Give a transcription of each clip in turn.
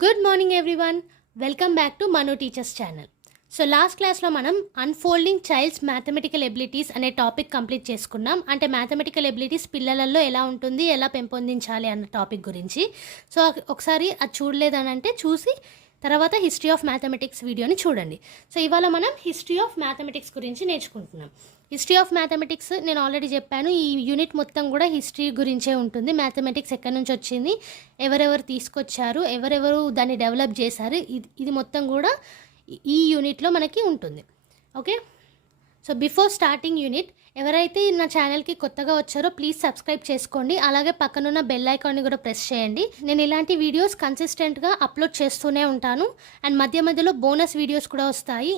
Good morning everyone, welcome back to Manu teachers channel. So last క్లాస్లో మనం unfolding child's mathematical abilities అనే topic complete చేసుకున్నాం. అంటే mathematical abilities పిల్లలలో ఎలా ఉంటుంది, ఎలా పెంపొందించాలి అన్న టాపిక్ గురించి. సో ఒకసారి అది చూడలేదని అంటే చూసి తర్వాత హిస్టరీ ఆఫ్ మ్యాథమెటిక్స్ వీడియోని చూడండి. సో ఇవాళ మనం హిస్టరీ ఆఫ్ మ్యాథమెటిక్స్ గురించి నేర్చుకుంటున్నాం. హిస్టరీ ఆఫ్ మ్యాథమెటిక్స్ నేను ఆల్రెడీ చెప్పాను, ఈ యూనిట్ మొత్తం కూడా హిస్టరీ గురించే ఉంటుంది. మ్యాథమెటిక్స్ ఎక్కడి నుంచి వచ్చింది, ఎవరెవరు తీసుకొచ్చారు, ఎవరెవరు దాన్ని డెవలప్ చేశారు, ఇది మొత్తం కూడా ఈ యూనిట్లో మనకి ఉంటుంది. Okay, so before starting unit ఎవరైతే నా ఛానల్కి కొత్తగా వచ్చారో ప్లీజ్ సబ్స్క్రైబ్ చేసుకోండి. అలాగే పక్కనున్న బెల్ ఐకాన్ని కూడా ప్రెస్ చేయండి. నేను ఇలాంటి వీడియోస్ కన్సిస్టెంట్గా అప్లోడ్ చేస్తూనే ఉంటాను. అండ్ మధ్య మధ్యలో బోనస్ వీడియోస్ కూడా వస్తాయి,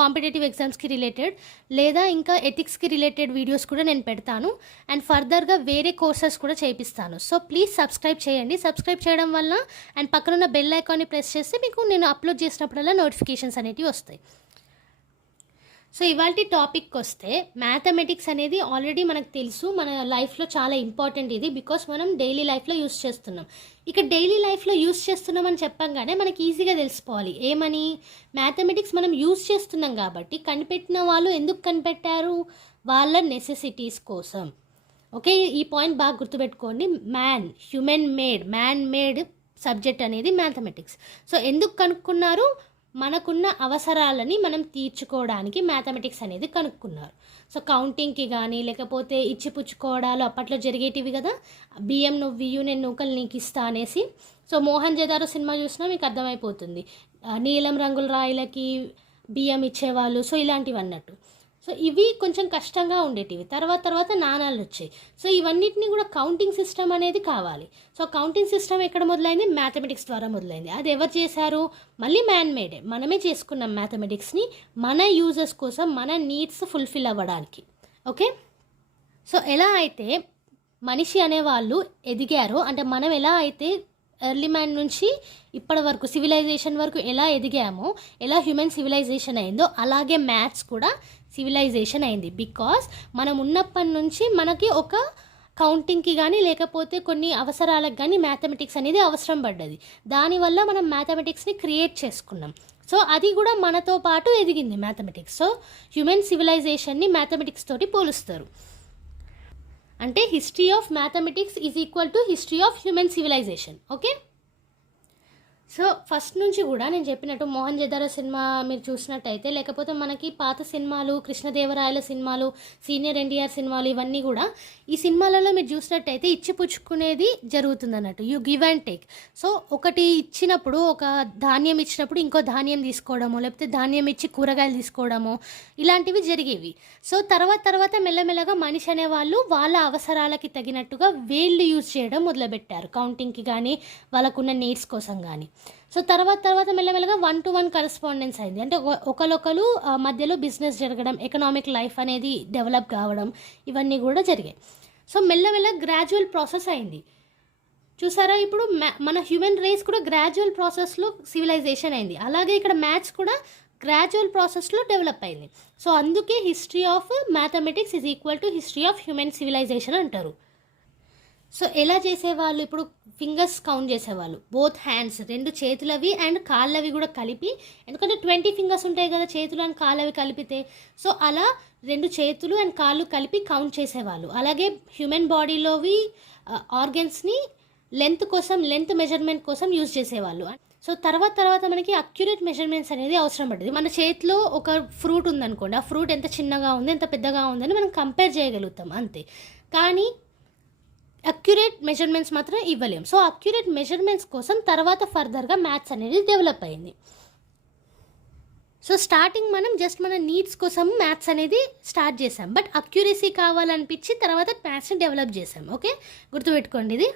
కాంపిటేటివ్ ఎగ్జామ్స్కి రిలేటెడ్ లేదా ఇంకా ఎథిక్స్కి రిలేటెడ్ వీడియోస్ కూడా నేను పెడతాను. అండ్ ఫర్దర్గా వేరే కోర్సెస్ కూడా చేపిస్తాను. సో ప్లీజ్ సబ్స్క్రైబ్ చేయండి. సబ్స్క్రైబ్ చేయడం వల్ల అండ్ పక్కనున్న బెల్ ఐకాన్ని ప్రెస్ చేస్తే మీకు నేను అప్లోడ్ చేసినప్పుడల్లా నోటిఫికేషన్స్ అనేవి వస్తాయి. సో ఇవాళ టాపిక్ వస్తే మ్యాథమెటిక్స్ అనేది ఆల్రెడీ మనకు తెలుసు, మన లైఫ్లో చాలా ఇంపార్టెంట్ ఇది. బికాస్ మనం డైలీ లైఫ్లో యూస్ చేస్తున్నాం. ఇక డైలీ లైఫ్లో యూస్ చేస్తున్నామని చెప్పంగానే మనకి ఈజీగా తెలిసిపోవాలి ఏమని, మ్యాథమెటిక్స్ మనం యూస్ చేస్తున్నాం కాబట్టి కనిపెట్టిన వాళ్ళు ఎందుకు కనిపెట్టారు, వాళ్ళ నెసెసిటీస్ కోసం. ఓకే, ఈ పాయింట్ బాగా గుర్తుపెట్టుకోండి. మ్యాన్ మేడ్ సబ్జెక్ట్ అనేది మ్యాథమెటిక్స్. సో ఎందుకు కనుక్కున్నారు, మనకున్న అవసరాలని మనం తీర్చుకోవడానికి మ్యాథమెటిక్స్ అనేది కనుక్కున్నారు. సో కౌంటింగ్కి కానీ లేకపోతే ఇచ్చిపుచ్చుకోవడాలు అప్పట్లో జరిగేటివి కదా, బియ్యం నువ్వు ఇయ్యు నేను నూకలు నీకు ఇస్తా అనేసి. సో మోహన్ జదారో సినిమా చూసినా మీకు అర్థమైపోతుంది, నీలం రంగుల రాయిలకి బియ్యం ఇచ్చేవాళ్ళు. సో ఇలాంటివి అన్నట్టు. సో ఇవి కొంచెం కష్టంగా ఉండేటివి. తర్వాత నాణాలు వచ్చాయి. సో ఇవన్నిటిని కూడా కౌంటింగ్ సిస్టమ్ అనేది కావాలి. సో కౌంటింగ్ సిస్టమ్ ఎక్కడ మొదలైంది, మ్యాథమెటిక్స్ ద్వారా మొదలైంది. అది ఎవరు చేశారు, మళ్ళీ మ్యాన్ మేడే, మనమే చేసుకున్నాం మ్యాథమెటిక్స్ని మన యూజర్స్ కోసం, మన నీడ్స్ ఫుల్ఫిల్ అవ్వడానికి. ఓకే, సో ఎలా అయితే మనిషి అనేవాళ్ళు ఎదిగారో, అంటే మనం ఎలా అయితే ఎర్లీ మ్యాన్ నుంచి ఇప్పటి వరకు సివిలైజేషన్ వరకు ఎలా ఎదిగామో, ఎలా హ్యూమన్ సివిలైజేషన్ అయిందో అలాగే మ్యాథ్స్ కూడా సివిలైజేషన్ అయింది. బికాస్ మనం ఉన్నప్పటి నుంచి మనకి ఒక కౌంటింగ్కి కానీ లేకపోతే కొన్ని అవసరాలకు కానీ మ్యాథమెటిక్స్ అనేది అవసరం పడ్డది. దానివల్ల మనం మ్యాథమెటిక్స్ని క్రియేట్ చేసుకున్నాం. సో అది కూడా మనతో పాటు ఎదిగింది మ్యాథమెటిక్స్. సో హ్యూమన్ సివిలైజేషన్ని మ్యాథమెటిక్స్ తోటి పోలుస్తారు. అంటే history of mathematics is equal to history of human civilization. Okay, so first నుంచి కూడా నేను చెప్పినట్టు మోహన్ జదారో సినిమా మీరు చూసినట్టయితే, లేకపోతే మనకి పాత సినిమాలు, కృష్ణదేవరాయల సినిమాలు, సీనియర్ ఎన్టీఆర్ సినిమాలు, ఇవన్నీ కూడా ఈ సినిమాలలో మీరు చూసినట్టయితే ఇచ్చిపుచ్చుకునేది జరుగుతుంది అన్నట్టు, you give and take. So ఒకటి ఇచ్చినప్పుడు, ఒక ధాన్యం ఇచ్చినప్పుడు ఇంకో ధాన్యం తీసుకోవడము, లేకపోతే ధాన్యం ఇచ్చి కూరగాయలు తీసుకోవడము, ఇలాంటివి జరిగేవి. సో తర్వాత మెల్లమెల్లగా మనిషి అనేవాళ్ళు వాళ్ళ అవసరాలకి తగినట్టుగా వేళ్ళు యూజ్ చేయడం మొదలుపెట్టారు, కౌంటింగ్కి కానీ వాళ్ళకున్న నీడ్స్ కోసం కానీ. సో తర్వాత మెల్లమెల్లగా 1-to-1 కరెస్పాండెన్స్ అయింది. అంటే ఒకరొకరు మధ్యలో బిజినెస్ జరగడం, ఎకనామిక్ లైఫ్ అనేది డెవలప్ కావడం, ఇవన్నీ కూడా జరిగాయి. సో మెల్లమెల్లగా గ్రాడ్యువల్ ప్రాసెస్ అయింది. చూసారా, ఇప్పుడు మన హ్యూమన్ రేస్ కూడా గ్రాడ్యువల్ ప్రాసెస్లో సివిలైజేషన్ అయింది. అలాగే ఇక్కడ మ్యాథ్స్ కూడా గ్రాడ్యువల్ ప్రాసెస్లో డెవలప్ అయింది. సో అందుకే history of mathematics is equal to history of human civilization అంటారు. సో ఎలా చేసేవాళ్ళు, ఇప్పుడు ఫింగర్స్ కౌంట్ చేసేవాళ్ళు, బోత్ హ్యాండ్స్, 2 చేతులవి అండ్ కాళ్ళవి కూడా కలిపి, ఎందుకంటే 20 ఫింగర్స్ ఉంటాయి కదా చేతులు అండ్ కాళ్ళవి కలిపితే. సో అలా 2 చేతులు అండ్ కాళ్ళు కలిపి కౌంట్ చేసేవాళ్ళు. అలాగే హ్యూమన్ బాడీలోవి ఆర్గన్స్ని లెంత్ కోసం, లెంత్ మెజర్మెంట్ కోసం యూజ్ చేసేవాళ్ళు. సో తర్వాత మనకి అక్యురేట్ మెజర్మెంట్స్ అనేది అవసరం పడుతుంది. మన చేతిలో ఒక ఫ్రూట్ ఉందనుకోండి, ఆ ఫ్రూట్ ఎంత చిన్నగా ఉంది, ఎంత పెద్దగా ఉందని మనం కంపేర్ చేయగలుగుతాం అంతే, కానీ అక్యురేట్ మెజర్మెంట్స్ మాత్రం ఇవ్వలేం. సో అక్యురేట్ మెజర్మెంట్స్ కోసం తర్వాత ఫర్దర్గా మ్యాథ్స్ అనేది డెవలప్ అయింది. సో స్టార్టింగ్ మనం జస్ట్ మన నీడ్స్ కోసం మ్యాథ్స్ అనేది స్టార్ట్ చేసాం, బట్ అక్యురసీ కావాలనిపించి తర్వాత మ్యాథ్స్ని డెవలప్ చేసాం. ఓకే, గుర్తుపెట్టుకోండి ఇది.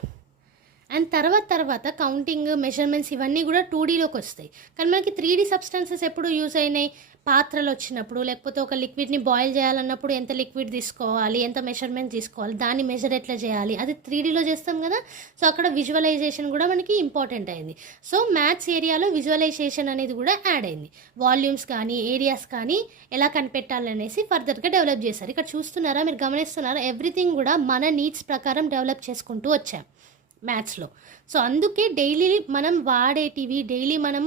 అండ్ తర్వాత కౌంటింగ్, మెజర్మెంట్స్ ఇవన్నీ కూడా 2Dలోకి వస్తాయి. కానీ మనకి 3D సబ్స్టెన్సెస్ ఎప్పుడు యూజ్ అయినాయి, పాత్రలు వచ్చినప్పుడు, లేకపోతే ఒక లిక్విడ్ని బాయిల్ చేయాలన్నప్పుడు ఎంత లిక్విడ్ తీసుకోవాలి, ఎంత మెజర్మెంట్ తీసుకోవాలి, దాన్ని మెజర్ ఎట్లా చేయాలి, అది 3Dలో చేస్తాం కదా. సో అక్కడ విజువలైజేషన్ కూడా మనకి ఇంపార్టెంట్ అయింది. సో మ్యాథ్స్ ఏరియాలో విజువలైజేషన్ అనేది కూడా యాడ్ అయింది. వాల్యూమ్స్ కానీ ఏరియాస్ కానీ ఎలా కనిపెట్టాలనేసి ఫర్దర్గా డెవలప్ చేశారు. ఇక్కడ చూస్తున్నారా, మీరు గమనిస్తున్నారా, ఎవ్రీథింగ్ కూడా మన నీడ్స్ ప్రకారం డెవలప్ చేసుకుంటూ వచ్చాం. మ్యాథ్స్లో. సో అందుకే డైలీ మనం వాడేటివి, డైలీ మనం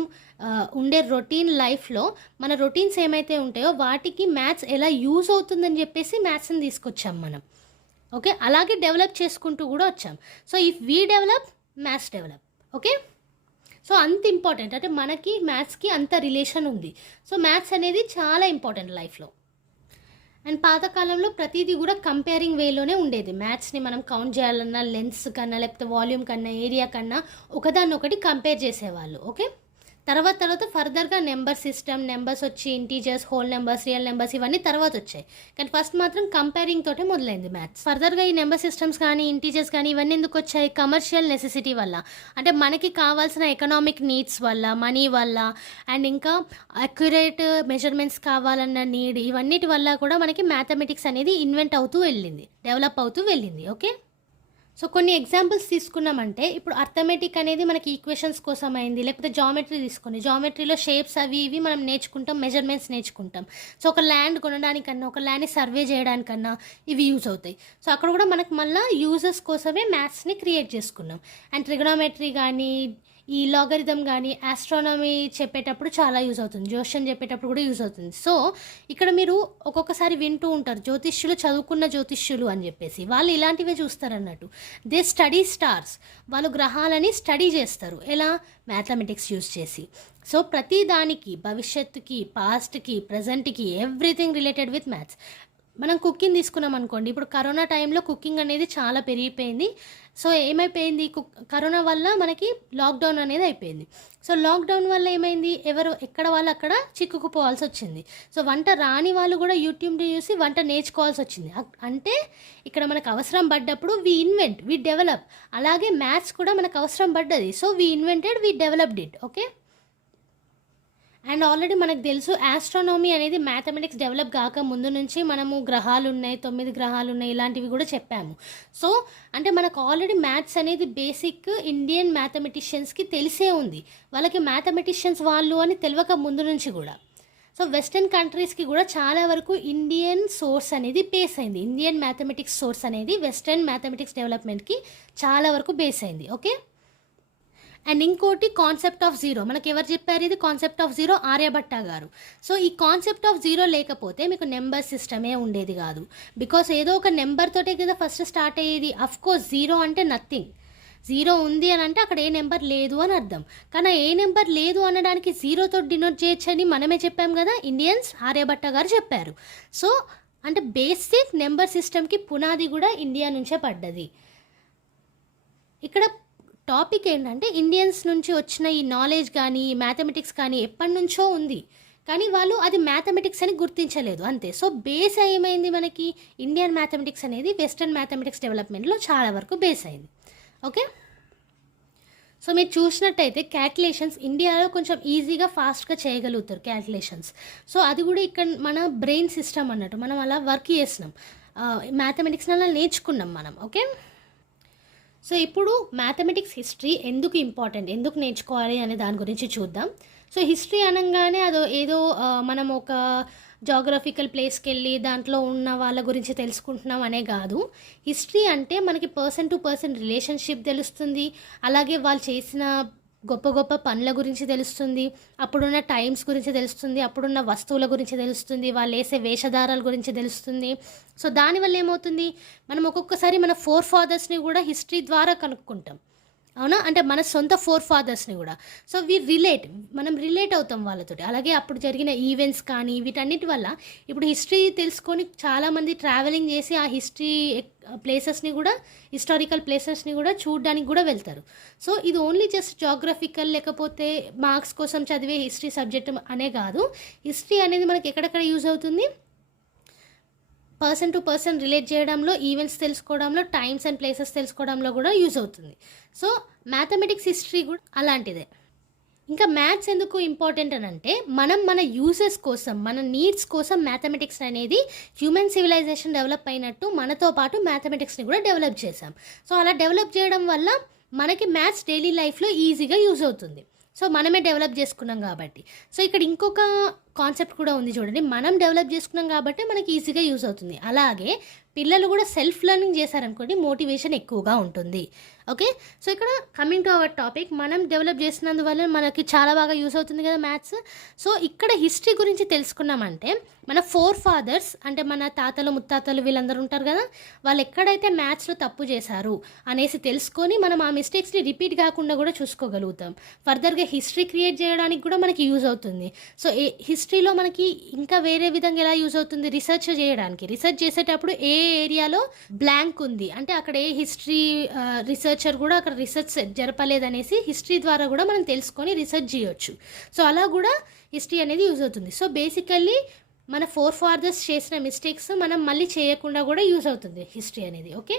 ఉండే రొటీన్ లైఫ్లో మన రొటీన్స్ ఏమైతే ఉంటాయో వాటికి మ్యాథ్స్ ఎలా యూజ్ అవుతుందని చెప్పేసి మ్యాథ్స్ని తీసుకొచ్చాం మనం. ఓకే, అలాగే డెవలప్ చేసుకుంటూ కూడా వచ్చాం. So if we develop, maths develop. Okay, so అంత ఇంపార్టెంట్, అంటే మనకి మ్యాథ్స్కి అంత రిలేషన్ ఉంది. సో మ్యాథ్స్ అనేది చాలా ఇంపార్టెంట్ లైఫ్లో. అండ్ పాతకాలంలో ప్రతిదీ కూడా కంపేరింగ్ వేలోనే ఉండేది. మ్యాథ్స్ని మనం కౌంట్ చేయాలన్నా, లెన్స్ కన్నా, లేకపోతే వాల్యూమ్ కన్నా, ఏరియా కన్నా ఒకదాన్నొకటి కంపేర్ చేసేవాళ్ళు. ఓకే, తర్వాత ఫర్దర్గా నెంబర్ సిస్టమ్, నెంబర్స్ వచ్చి integers, whole numbers, real numbers ఇవన్నీ తర్వాత వచ్చాయి. కానీ ఫస్ట్ మాత్రం కంపేరింగ్ తోటే మొదలైంది మ్యాథ్స్. ఫర్దర్గా ఈ నెంబర్ సిస్టమ్స్ కానీ, ఇంటీజర్స్ కానీ ఇవన్నీ ఎందుకు వచ్చాయి? కమర్షియల్ నెసెసిటీ వల్ల, అంటే మనకి కావాల్సిన ఎకనామిక్ నీడ్స్ వల్ల, మనీ వల్ల, అండ్ ఇంకా అక్యురేట్ మెజర్మెంట్స్ కావాలన్న నీడ్, ఇవన్నిటి వల్ల కూడా మనకి మ్యాథమెటిక్స్ అనేది ఇన్వెంట్ అవుతూ వెళ్ళింది, డెవలప్ అవుతూ వెళ్ళింది. ఓకే, సో కొన్ని ఎగ్జాంపుల్స్ తీసుకున్నామంటే, ఇప్పుడు అర్థమెటిక్ అనేది మనకి ఈక్వేషన్స్ కోసం అయింది, లేకపోతే జామెట్రీ తీసుకొని, జామెట్రీలో షేప్స్ అవి ఇవి మనం నేర్చుకుంటాం, మెజర్మెంట్స్ నేర్చుకుంటాం. సో ఒక ల్యాండ్ కొనడానికన్నా, ఒక ల్యాండ్ని సర్వే చేయడానికన్నా ఇవి యూజ్ అవుతాయి. సో అక్కడ కూడా మనకు మళ్ళీ యూజర్స్ కోసమే మ్యాథ్స్ని క్రియేట్ చేసుకున్నాం. అండ్ ట్రిగనోమెట్రీ కానీ, ఈ లాగరిథం కానీ ఆస్ట్రానమీ చెప్పేటప్పుడు చాలా యూజ్ అవుతుంది, జోష్యం చెప్పేటప్పుడు కూడా యూజ్ అవుతుంది. సో ఇక్కడ మీరు ఒక్కొక్కసారి వింటూ ఉంటారు, జ్యోతిష్యులు చదువుకున్న జ్యోతిష్యులు అని చెప్పేసి. వాళ్ళు ఇలాంటివే చూస్తారు అన్నట్టు. దే స్టడీ స్టార్స్, వాళ్ళు గ్రహాలని స్టడీ చేస్తారు. ఎలా? మ్యాథమెటిక్స్ యూజ్ చేసి. సో ప్రతి దానికి, భవిష్యత్తుకి, పాస్ట్కి, ప్రజెంట్కి, ఎవ్రీథింగ్ రిలేటెడ్ విత్ మ్యాథ్స్. మనం కుకింగ్ తీసుకున్నాం అనుకోండి, ఇప్పుడు కరోనా టైంలో కుకింగ్ అనేది చాలా పెరిగిపోయింది. సో ఏమైపోయింది, కరోనా వల్ల మనకి లాక్డౌన్ అనేది అయిపోయింది. సో లాక్డౌన్ వల్ల ఏమైంది, ఎవరు ఎక్కడ వాళ్ళు అక్కడ చిక్కుకుపోవాల్సి వచ్చింది. సో వంట రాని వాళ్ళు కూడా యూట్యూబ్ని చూసి వంట నేర్చుకోవాల్సి వచ్చింది. అంటే ఇక్కడ మనకు అవసరం పడ్డప్పుడు వి ఇన్వెంట్, వి డెవలప్. అలాగే మ్యాథ్స్ కూడా మనకు అవసరం పడ్డది. So we invented, we developed it. Okay, and already మనకు తెలుసు ఆస్ట్రానమీ అనేది మ్యాథమెటిక్స్ డెవలప్ కాక ముందు నుంచి మనము గ్రహాలు ఉన్నాయి, 9 గ్రహాలు ఉన్నాయి, ఇలాంటివి కూడా చెప్పాము. సో అంటే మనకు ఆల్రెడీ మ్యాథ్స్ అనేది బేసిక్ ఇండియన్ మ్యాథమెటిషియన్స్కి తెలిసే ఉంది. వాళ్ళకి మ్యాథమెటిషియన్స్ వాళ్ళు అని తెలియక ముందు నుంచి కూడా. సో వెస్టర్న్ కంట్రీస్కి కూడా చాలా వరకు ఇండియన్ సోర్స్ అనేది బేస్ అయింది. ఇండియన్ మ్యాథమెటిక్స్ సోర్స్ అనేది వెస్టర్న్ మ్యాథమెటిక్స్ డెవలప్మెంట్కి చాలా వరకు బేస్ అయింది. ఓకే, అండ్ ఇంకోటి కాన్సెప్ట్ ఆఫ్ జీరో. మనకి ఎవరు చెప్పారు ఇది కాన్సెప్ట్ ఆఫ్ జీరో? ఆర్యభట్ట గారు. సో ఈ కాన్సెప్ట్ ఆఫ్ జీరో లేకపోతే మీకు నెంబర్ సిస్టమే ఉండేది కాదు. బికాస్ ఏదో ఒక నెంబర్ తోటే కదా ఫస్ట్ స్టార్ట్ అయ్యేది. అఫ్ కోర్స్ జీరో అంటే నథింగ్, జీరో ఉంది అని అంటే అక్కడ ఏ నెంబర్ లేదు అని అర్థం. కానీ ఏ నెంబర్ లేదు అనడానికి జీరోతో డినోట్ చేయొచ్చని మనమే చెప్పాం కదా, ఇండియన్స్, ఆర్యభట్ట గారు చెప్పారు. సో అంటే బేసిక్ నెంబర్ సిస్టమ్కి పునాది కూడా ఇండియా నుంచే పడ్డది. ఇక్కడ టాపిక్ ఏంటంటే ఇండియన్స్ నుంచి వచ్చిన ఈ నాలెడ్జ్ కానీ, ఈ మ్యాథమెటిక్స్ కానీ ఎప్పటి నుంచో ఉంది, కానీ వాళ్ళు అది మ్యాథమెటిక్స్ అని గుర్తించలేదు అంతే. సో బేస్ ఏమైంది మనకి, ఇండియన్ మ్యాథమెటిక్స్ అనేది వెస్టర్న్ మ్యాథమెటిక్స్ డెవలప్మెంట్లో చాలా వరకు బేస్ అయింది. ఓకే, సో మీరు చూసినట్టయితే క్యాల్కులేషన్స్ ఇండియాలో కొంచెం ఈజీగా ఫాస్ట్గా చేయగలుగుతారు క్యాల్కులేషన్స్. సో అది కూడా ఇక్కడ మన బ్రెయిన్ సిస్టమ్ అన్నట్టు మనం అలా వర్క్ చేసినాం, మ్యాథమెటిక్స్ని అలా నేర్చుకున్నాం మనం. ఓకే, సో ఇప్పుడు మ్యాథమెటిక్స్ హిస్టరీ ఎందుకు ఇంపార్టెంట్, ఎందుకు నేర్చుకోవాలి అనే దాని గురించి చూద్దాం. సో హిస్టరీ అనగానే ఏదో మనం ఒక జాగ్రఫికల్ ప్లేస్కి వెళ్ళి దాంట్లో ఉన్న వాళ్ళ గురించి తెలుసుకుంటున్నాం అనే కాదు. హిస్టరీ అంటే మనకి పర్సన్ టు పర్సన్ రిలేషన్షిప్ తెలుస్తుంది, అలాగే వాళ్ళు చేసిన గొప్ప గొప్ప పనుల గురించి తెలుస్తుంది, అప్పుడున్న టైమ్స్ గురించి తెలుస్తుంది, అప్పుడున్న వస్తువుల గురించి తెలుస్తుంది, వాళ్ళు వేసే వేషధారాల గురించి తెలుస్తుంది. సో దానివల్ల ఏమవుతుంది, మనం ఒక్కొక్కసారి మన ఫాదర్స్ని కూడా హిస్టరీ ద్వారా కనుక్కుంటాం. అవునా, అంటే మన సొంత ఫాదర్స్ని కూడా. సో మనం రిలేట్ అవుతాం వాళ్ళతోటి. అలాగే అప్పుడు జరిగిన ఈవెంట్స్ కానీ వీటన్నిటి వల్ల ఇప్పుడు హిస్టరీ తెలుసుకొని చాలామంది ట్రావెలింగ్ చేసి ఆ హిస్టరీ ప్లేసెస్ని కూడా, హిస్టారికల్ ప్లేసెస్ని కూడా చూడడానికి కూడా వెళ్తారు. సో ఇది ఓన్లీ జస్ట్ జాగ్రఫికల్ లేకపోతే మార్క్స్ కోసం చదివే హిస్టరీ సబ్జెక్ట్ అనే కాదు. హిస్టరీ అనేది మనకి ఎక్కడెక్కడ యూజ్ అవుతుంది, పర్సన్ టు పర్సన్ రిలేట్ చేయడంలో, ఈవెంట్స్ తెలుసుకోవడంలో, టైమ్స్ అండ్ ప్లేసెస్ తెలుసుకోవడంలో కూడా యూజ్ అవుతుంది. సో మ్యాథమెటిక్స్ హిస్టరీ కూడా అలాంటిదే. ఇంకా మ్యాథ్స్ ఎందుకు ఇంపార్టెంట్ అని అంటే, మన యూజెస్ కోసం, మన నీడ్స్ కోసం మ్యాథమెటిక్స్ అనేది హ్యూమన్ సివిలైజేషన్ డెవలప్ అయినట్టు మనతో పాటు మ్యాథమెటిక్స్ని కూడా డెవలప్ చేసాం. సో అలా డెవలప్ చేయడం వల్ల మనకి మ్యాథ్స్ డైలీ లైఫ్లో ఈజీగా యూజ్ అవుతుంది. సో మనమే డెవలప్ చేసుకున్నాం కాబట్టి. సో ఇక్కడ ఇంకొక కాన్సెప్ట్ కూడా ఉంది చూడండి, మనం డెవలప్ చేసుకున్నాం కాబట్టి మనకి ఈజీగా యూజ్ అవుతుంది. అలాగే పిల్లలు కూడా సెల్ఫ్ లెర్నింగ్ చేశారనుకోండి మోటివేషన్ ఎక్కువగా ఉంటుంది. ఓకే. సో ఇక్కడ కమింగ్ టు అవర్ టాపిక్, మనం డెవలప్ చేసినందువల్ల మనకి చాలా బాగా యూస్ అవుతుంది కదా మ్యాథ్స్. సో ఇక్కడ హిస్టరీ గురించి తెలుసుకున్నామంటే మన ఫాదర్స్ అంటే మన తాతలు ముత్తాతలు వీళ్ళందరూ ఉంటారు కదా, వాళ్ళు ఎక్కడైతే మ్యాథ్స్లో తప్పు చేశారు అనేసి తెలుసుకొని మనం ఆ మిస్టేక్స్ని రిపీట్ కాకుండా కూడా చూసుకోగలుగుతాం. ఫర్దర్గా హిస్టరీ క్రియేట్ చేయడానికి కూడా మనకి యూజ్ అవుతుంది. సో హిస్టరీలో మనకి ఇంకా వేరే విధంగా ఎలా యూజ్ అవుతుంది, రీసెర్చ్ చేయడానికి. రీసెర్చ్ చేసేటప్పుడు ఏ ఏరియాలో బ్లాంక్ ఉంది అంటే అక్కడ ఏ హిస్టరీ రీసెర్చర్ కూడా అక్కడ రీసెర్చ్ జరపలేదనేసి హిస్టరీ ద్వారా కూడా మనం తెలుసుకొని రీసెర్చ్ చేయొచ్చు. సో అలా కూడా హిస్టరీ అనేది యూజ్ అవుతుంది. సో బేసికల్లీ మన ఫాదర్స్ చేసిన మిస్టేక్స్ మనం మళ్ళీ చేయకుండా కూడా యూజ్ అవుతుంది హిస్టరీ అనేది. ఓకే.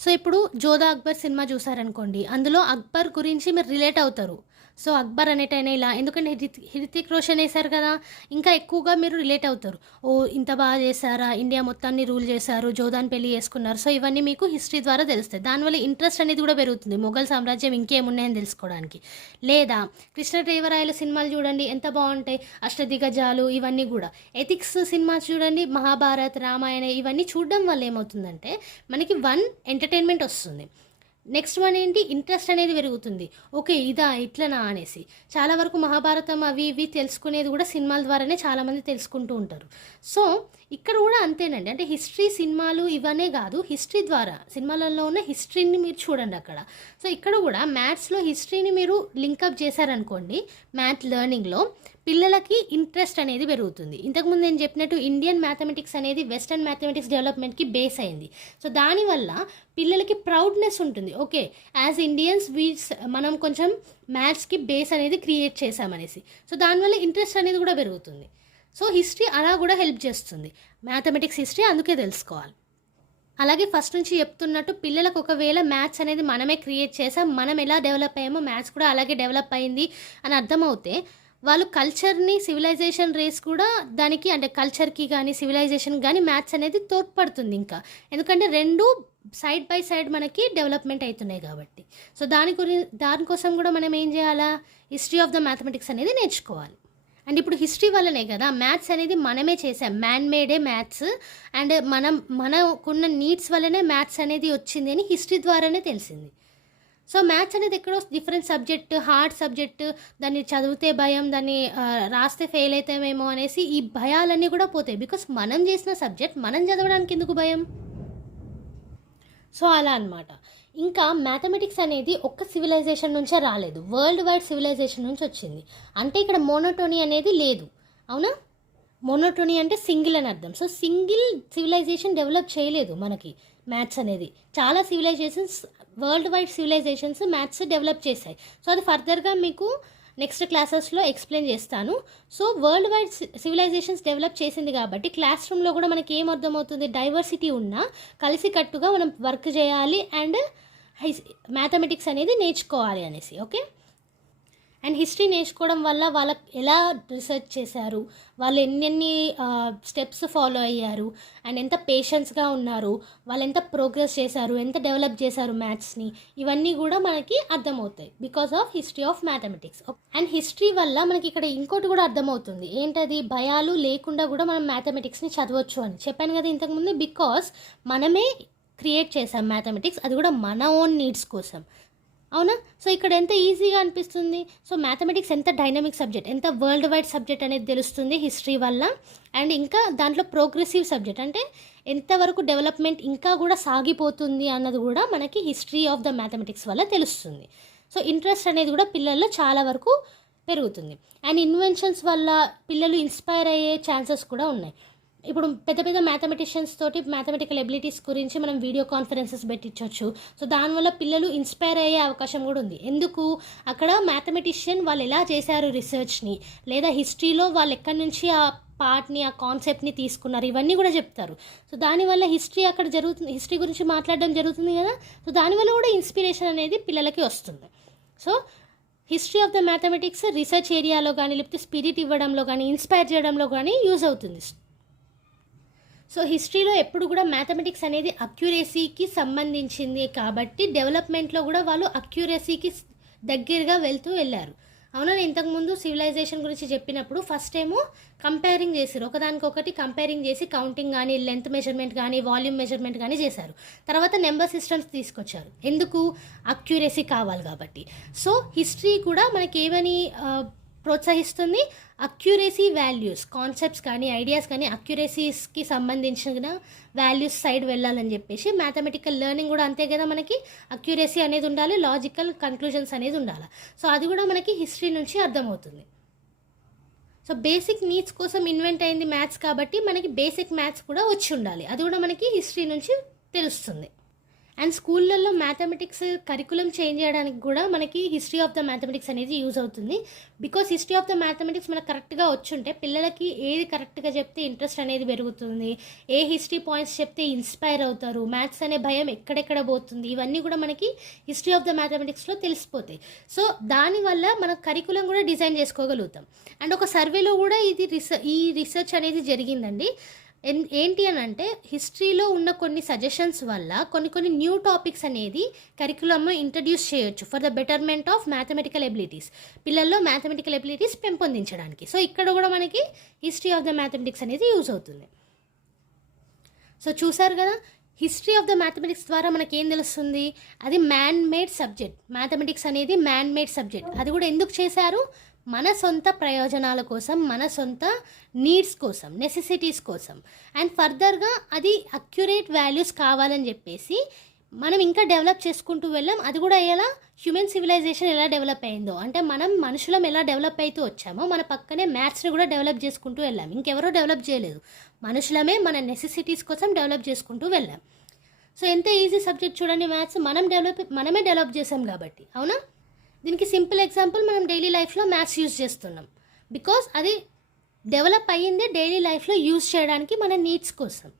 సో ఇప్పుడు జోధా అక్బర్ సినిమా చూసారనుకోండి, అందులో అక్బర్ గురించి మీరు రిలేట్ అవుతారు. సో అక్బర్ అనేటైనా ఇలా, ఎందుకంటే హృతిక్ రోషన్ వేశారు కదా, ఇంకా ఎక్కువగా మీరు రిలేట్ అవుతారు. ఓ ఇంత బాగా చేశారా, ఇండియా మొత్తాన్ని రూల్ చేశారు, జోధాని పెళ్లి చేసుకున్నారు. సో ఇవన్నీ మీకు హిస్టరీ ద్వారా తెలుస్తాయి. దానివల్ల ఇంట్రెస్ట్ అనేది కూడా పెరుగుతుంది మొఘల్ సామ్రాజ్యం ఇంకేమున్నాయని తెలుసుకోవడానికి. లేదా కృష్ణదేవరాయల సినిమాలు చూడండి ఎంత బాగుంటాయి, అష్టదిగ్గజాలు ఇవన్నీ కూడా. ఎథిక్స్ సినిమా చూడండి, మహాభారత్, రామాయణ ఇవన్నీ చూడడం వల్ల ఏమవుతుందంటే మనకి ఎంటర్టైన్మెంట్ వస్తుంది. నెక్స్ట్ వన్ ఏంటి, ఇంట్రెస్ట్ అనేది పెరుగుతుంది. ఓకే ఇదా ఇట్లనా అనేసి చాలా వరకు మహాభారతం అవి ఇవి తెలుసుకునేది కూడా సినిమాల ద్వారానే చాలామంది తెలుసుకుంటూ ఉంటారు. సో ఇక్కడ కూడా అంతేనండి, అంటే హిస్టరీ సినిమాలు ఇవన్నీ కాదు, హిస్టరీ ద్వారా సినిమాలలో ఉన్న హిస్టరీని మీరు చూడండి అక్కడ. సో ఇక్కడ కూడా మ్యాథ్స్లో హిస్టరీని మీరు లింకప్ చేశారనుకోండి, మ్యాథ్ లెర్నింగ్లో పిల్లలకి ఇంట్రెస్ట్ అనేది పెరుగుతుంది. ఇంతకుముందు నేను చెప్పినట్టు ఇండియన్ మ్యాథమెటిక్స్ అనేది వెస్టర్న్ మ్యాథమెటిక్స్ డెవలప్మెంట్కి బేస్ అయింది. సో దానివల్ల పిల్లలకి ప్రౌడ్నెస్ ఉంటుంది. ఓకే యాజ్ ఇండియన్స్ మనం కొంచెం మ్యాథ్స్కి బేస్ అనేది క్రియేట్ చేశామనేసి. సో దానివల్ల ఇంట్రెస్ట్ అనేది కూడా పెరుగుతుంది. సో హిస్టరీ అలా కూడా హెల్ప్ చేస్తుంది. మ్యాథమెటిక్స్ హిస్టరీ అందుకే తెలుసుకోవాలి. అలాగే ఫస్ట్ నుంచి చెప్తున్నట్టు పిల్లలకు ఒకవేళ మ్యాథ్స్ అనేది మనమే క్రియేట్ చేసాం, మనం ఎలా డెవలప్ అయ్యామో మ్యాథ్స్ కూడా అలాగే డెవలప్ అయింది అని అర్థమవుతే వాళ్ళు కల్చర్ని సివిలైజేషన్ రేస్ కూడా దానికి అంటే కల్చర్కి కానీ సివిలైజేషన్ కానీ మ్యాథ్స్ అనేది తోడ్పడుతుంది ఇంకా. ఎందుకంటే రెండు సైడ్ బై సైడ్ మనకి డెవలప్మెంట్ అవుతున్నాయి కాబట్టి. సో దానికోసం కూడా మనం ఏం చేయాలా, హిస్టరీ ఆఫ్ ద మ్యాథమెటిక్స్ అనేది నేర్చుకోవాలి. అండ్ ఇప్పుడు హిస్టరీ వల్లనే కదా మ్యాథ్స్ అనేది మనమే చేసాం, మ్యాన్ మేడే మ్యాథ్స్. అండ్ మనకున్న నీడ్స్ వల్లనే మ్యాథ్స్ అనేది వచ్చింది అని హిస్టరీ ద్వారానే తెలిసింది. సో మ్యాథ్స్ అనేది ఎక్కడో డిఫరెంట్ సబ్జెక్ట్, హార్డ్ సబ్జెక్ట్, దాన్ని చదివితే భయం, దాన్ని రాస్తే ఫెయిల్ అవుతామేమో అనేసి ఈ భయాలన్నీ కూడా పోతాయి. బికాస్ మనం చేసిన సబ్జెక్ట్ మనం చదవడానికి ఎందుకు భయం. సో అలా అనమాట. ఇంకా మ్యాథమెటిక్స్ అనేది ఒక్క సివిలైజేషన్ నుంచే రాలేదు, వరల్డ్ వైడ్ సివిలైజేషన్ నుంచి వచ్చింది. అంటే ఇక్కడ మోనోటోనీ అనేది లేదు, అవునా. మోనోటోనీ అంటే సింగిల్ అని అర్థం. సో సింగిల్ సివిలైజేషన్ డెవలప్ చేయలేదు మనకి మ్యాథ్స్ అనేది. చాలా civilisations, world wide civilisations maths develop చేశాయి. సో అది ఫర్దర్గా మీకు నెక్స్ట్ క్లాసెస్లో ఎక్స్ప్లెయిన్ చేస్తాను. So world wide civilisations develop చేసింది కాబట్టి క్లాస్ రూమ్లో కూడా మనకి ఏం అర్థమవుతుంది, డైవర్సిటీ ఉన్నా కలిసికట్టుగా మనం వర్క్ చేయాలి అండ్ మ్యాథమెటిక్స్ అనేది నేర్చుకోవాలి అనేసి. ఓకే. అండ్ హిస్టరీ నేర్చుకోవడం వల్ల వాళ్ళకి ఎలా రీసెర్చ్ చేశారు, వాళ్ళు ఎన్నెన్ని స్టెప్స్ ఫాలో అయ్యారు, అండ్ ఎంత పేషెన్స్గా ఉన్నారు, వాళ్ళు ఎంత ప్రోగ్రెస్ చేశారు, ఎంత డెవలప్ చేశారు మ్యాథ్స్ని, ఇవన్నీ కూడా మనకి అర్థమవుతాయి because of history of mathematics. And history వల్ల మనకి ఇక్కడ ఇంకోటి కూడా అర్థమవుతుంది, ఏంటది, భయాలు లేకుండా కూడా మనం మ్యాథమెటిక్స్ని చదవచ్చు అని చెప్పాను కదా ఇంతకుముందు. బికాస్ మనమే క్రియేట్ చేసాం మ్యాథమెటిక్స్, అది కూడా మన ఓన్ నీడ్స్ కోసం, అవునా. సో ఇక్కడ ఎంత ఈజీగా అనిపిస్తుంది. సో మ్యాథమెటిక్స్ ఎంత డైనమిక్ సబ్జెక్ట్, ఎంత వరల్డ్ వైడ్ సబ్జెక్ట్ అనేది తెలుస్తుంది హిస్టరీ వల్ల. అండ్ ఇంకా దాంట్లో ప్రోగ్రెసివ్ సబ్జెక్ట్ అంటే ఎంతవరకు డెవలప్మెంట్ ఇంకా కూడా సాగిపోతుంది అన్నది కూడా మనకి హిస్టరీ ఆఫ్ ద మ్యాథమెటిక్స్ వల్ల తెలుస్తుంది. సో ఇంట్రెస్ట్ అనేది కూడా పిల్లల్లో చాలా వరకు పెరుగుతుంది. అండ్ ఇన్వెన్షన్స్ వల్ల పిల్లలు ఇన్స్పైర్ అయ్యే ఛాన్సెస్ కూడా ఉన్నాయి. ఇప్పుడు పెద్ద పెద్ద మ్యాథమెటిషియన్స్ తోటి మ్యాథమెటికల్ ఎబిలిటీస్ గురించి మనం వీడియో కాన్ఫరెన్సెస్ పెట్టించవచ్చు. సో దానివల్ల పిల్లలు ఇన్స్పైర్ అయ్యే అవకాశం కూడా ఉంది. ఎందుకు, అక్కడ మ్యాథమెటిషియన్ వాళ్ళు ఎలా చేశారు రీసెర్చ్ని, లేదా హిస్టరీలో వాళ్ళు ఎక్కడి నుంచి ఆ పార్ట్ని, ఆ కాన్సెప్ట్ని తీసుకున్నారు, ఇవన్నీ కూడా చెప్తారు. సో దానివల్ల హిస్టరీ అక్కడ జరుగుతుంది, హిస్టరీ గురించి మాట్లాడడం జరుగుతుంది కదా. సో దానివల్ల కూడా ఇన్స్పిరేషన్ అనేది పిల్లలకి వస్తుంది. So history of the mathematics research ఏరియాలో కానీ, లేకపోతే స్పిరిట్ ఇవ్వడంలో కానీ, ఇన్స్పైర్ చేయడంలో కానీ యూజ్ అవుతుంది. సో హిస్టరీలో ఎప్పుడు కూడా మ్యాథమెటిక్స్ అనేది అక్యురసీకి సంబంధించింది కాబట్టి డెవలప్మెంట్లో కూడా వాళ్ళు అక్యురసీకి దగ్గరగా వెళ్ళారు, అవునా, నేను ఇంతకుముందు సివిలైజేషన్ గురించి చెప్పినప్పుడు ఫస్ట్ ఏమో కంపేరింగ్ చేశారు, ఒకదానికొకటి కంపేరింగ్ చేసి కౌంటింగ్ కానీ లెంత్ మెజర్మెంట్ కానీ వాల్యూమ్ మెజర్మెంట్ కానీ చేశారు. తర్వాత నెంబర్ సిస్టమ్స్ తీసుకొచ్చారు, ఎందుకు? అక్యురసీ కావాలి కాబట్టి. సో హిస్టరీ కూడా మనకి ఏమని ప్రోత్సహిస్తుంది? అక్యురసీ వాల్యూస్, కాన్సెప్ట్స్ కానీ ఐడియాస్ కానీ అక్యురసీస్కి సంబంధించిన వాల్యూస్ సైడ్ వెళ్ళాలని చెప్పేసి మ్యాథమెటికల్ లెర్నింగ్ కూడా అంతే కదా, మనకి అక్యురసీ అనేది ఉండాలి, లాజికల్ కన్క్లూజన్స్ అనేది ఉండాలి. సో అది కూడా మనకి హిస్టరీ నుంచి అర్థమవుతుంది. సో బేసిక్ నీడ్స్ కోసం ఇన్వెంట్ అయింది మ్యాథ్స్ కాబట్టి మనకి బేసిక్ మ్యాథ్స్ కూడా వచ్చి ఉండాలి, అది కూడా మనకి హిస్టరీ నుంచి తెలుస్తుంది. అండ్ స్కూళ్ళల్లో మ్యాథమెటిక్స్ కరికులం చేంజ్ చేయడానికి కూడా మనకి హిస్టరీ ఆఫ్ ద మ్యాథమెటిక్స్ అనేది యూజ్ అవుతుంది. Because history of the mathematics మనకు కరెక్ట్గా వచ్చుంటే పిల్లలకి ఏది కరెక్ట్గా చెప్తే ఇంట్రెస్ట్ అనేది పెరుగుతుంది, ఏ హిస్టరీ పాయింట్స్ చెప్తే ఇన్స్పైర్ అవుతారు, మ్యాథ్స్ అనే భయం ఎక్కడెక్కడ పోతుంది, ఇవన్నీ కూడా మనకి హిస్టరీ ఆఫ్ ద మ్యాథమెటిక్స్లో తెలిసిపోతాయి. సో దానివల్ల మన కరికులం కూడా డిజైన్ చేసుకోగలుగుతాం. అండ్ ఒక సర్వేలో కూడా ఈ రీసెర్చ్ అనేది జరిగిందండి. ఏంటి అని అంటే హిస్టరీలో ఉన్న కొన్ని సజెషన్స్ వల్ల కొన్ని న్యూ టాపిక్స్ అనేది కరికులంలో ఇంట్రడ్యూస్ చేయొచ్చు for the betterment of mathematical abilities, పిల్లల్లో మ్యాథమెటికల్ ఎబిలిటీస్ పెంపొందించడానికి. సో ఇక్కడ కూడా మనకి హిస్టరీ ఆఫ్ ద మ్యాథమెటిక్స్ అనేది యూజ్ అవుతుంది. సో చూసారు కదా, హిస్టరీ ఆఫ్ ద మ్యాథమెటిక్స్ ద్వారా మనకేం తెలుస్తుంది? అది మ్యాన్ మేడ్ సబ్జెక్ట్, మ్యాథమెటిక్స్ అనేది మ్యాన్ మేడ్ సబ్జెక్ట్. అది కూడా ఎందుకు చేశారు? మన సొంత ప్రయోజనాల కోసం, మన సొంత నీడ్స్ కోసం, నెసెసిటీస్ కోసం. అండ్ ఫర్దర్గా అది అక్యురేట్ వాల్యూస్ కావాలని చెప్పేసి మనం ఇంకా డెవలప్ చేసుకుంటూ వెళ్ళాం. అది కూడా ఎలా? హ్యూమన్ సివిలైజేషన్ ఎలా డెవలప్ అయిందో, అంటే మనం మనుషులం ఎలా డెవలప్ అవుతూ వచ్చామో మన పక్కనే మ్యాథ్స్ని కూడా డెవలప్ చేసుకుంటూ వెళ్ళాం. ఇంకెవరో డెవలప్ చేయలేదు, మనుషులమే మన నెసెసిటీస్ కోసం డెవలప్ చేసుకుంటూ వెళ్ళాం. సో ఎంత ఈజీ సబ్జెక్ట్ చూడండి మ్యాథ్స్, మనమే డెవలప్ చేసాం కాబట్టి. అవునా? దీనికి సింపుల్ ఎగ్జాంపుల్, మనం డైలీ లైఫ్లో మ్యాథ్స్ యూజ్ చేస్తున్నాం బికాస్ అది డెవలప్ అయ్యింది డైలీ లైఫ్లో యూజ్ చేయడానికి మన నీడ్స్ కోసం.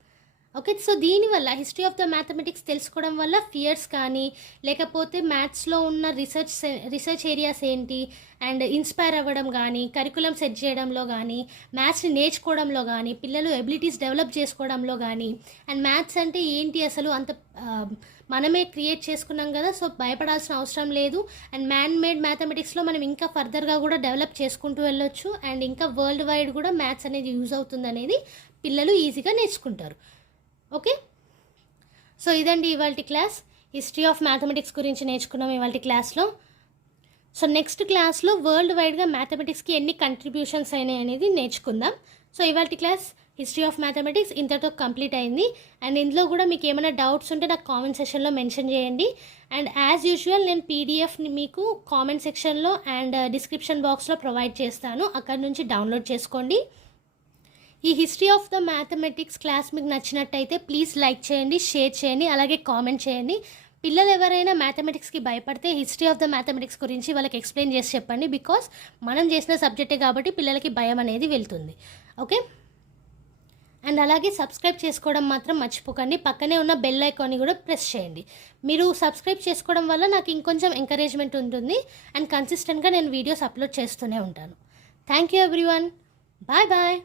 ఓకే, సో దీనివల్ల హిస్టరీ ఆఫ్ ద మ్యాథమెటిక్స్ తెలుసుకోవడం వల్ల ఫియర్స్ కానీ లేకపోతే మ్యాథ్స్లో ఉన్న రీసెర్చ్ ఏరియాస్ ఏంటి అండ్ ఇన్స్పైర్ అవ్వడం కానీ, కరికులం సెట్ చేయడంలో కానీ, మ్యాథ్స్ని నేర్చుకోవడంలో కానీ, పిల్లలు ఎబిలిటీస్ డెవలప్ చేసుకోవడంలో కానీ, అండ్ మ్యాథ్స్ అంటే ఏంటి అసలు అంత మనమే క్రియేట్ చేసుకున్నాం కదా, సో భయపడాల్సిన అవసరం లేదు. అండ్ మ్యాన్ మేడ్ మ్యాథమెటిక్స్లో మనం ఇంకా ఫర్దర్గా కూడా డెవలప్ చేసుకుంటూ వెళ్ళొచ్చు. అండ్ ఇంకా వరల్డ్ వైడ్ కూడా మ్యాథ్స్ అనేది యూజ్ అవుతుంది అనేది పిల్లలు ఈజీగా నేర్చుకుంటారు. ఓకే, సో ఇదండి ఇవాల్టి క్లాస్. హిస్టరీ ఆఫ్ మ్యాథమెటిక్స్ గురించి నేర్చుకున్నాం ఇవాల్టి క్లాస్లో. సో నెక్స్ట్ క్లాస్లో వరల్డ్ వైడ్గా మ్యాథమెటిక్స్కి ఎన్ని కంట్రిబ్యూషన్స్ అయినాయి అనేది నేర్చుకుందాం. సో ఇవాల్టి క్లాస్ హిస్టరీ ఆఫ్ మ్యాథమెటిక్స్ ఇంతతో కంప్లీట్ అయింది. అండ్ ఇందులో కూడా మీకు ఏమైనా డౌట్స్ ఉంటే నాకు కామెంట్ సెక్షన్లో మెన్షన్ చేయండి. అండ్ యాజ్ యూజువల్ నేను పీడిఎఫ్ని మీకు కామెంట్ సెక్షన్లో అండ్ డిస్క్రిప్షన్ బాక్స్లో ప్రొవైడ్ చేస్తాను, అక్కడ నుంచి డౌన్లోడ్ చేసుకోండి. ఈ history of the mathematics class మీకు నచ్చినట్టయితే ప్లీజ్ లైక్ చేయండి, షేర్ చేయండి, అలాగే కామెంట్ చేయండి. పిల్లలు ఎవరైనా మ్యాథమెటిక్స్కి భయపడితే హిస్టరీ ఆఫ్ ద మ్యాథమెటిక్స్ గురించి వాళ్ళకి ఎక్స్ప్లెయిన్ చేసి చెప్పండి. బికాస్ మనం చేసిన సబ్జెక్టే కాబట్టి పిల్లలకి భయం అనేది వెళ్తుంది. ఓకే, అండ్ అలాగే సబ్స్క్రైబ్ చేసుకోవడం మాత్రం మర్చిపోకండి. పక్కనే ఉన్న బెల్ ఐకాన్ని కూడా ప్రెస్ చేయండి. మీరు సబ్స్క్రైబ్ చేసుకోవడం వల్ల నాకు ఇంకొంచెం ఎంకరేజ్మెంట్ ఉంటుంది అండ్ కన్సిస్టెంట్గా నేను వీడియోస్ అప్లోడ్ చేస్తూనే ఉంటాను. Thank you everyone, bye bye.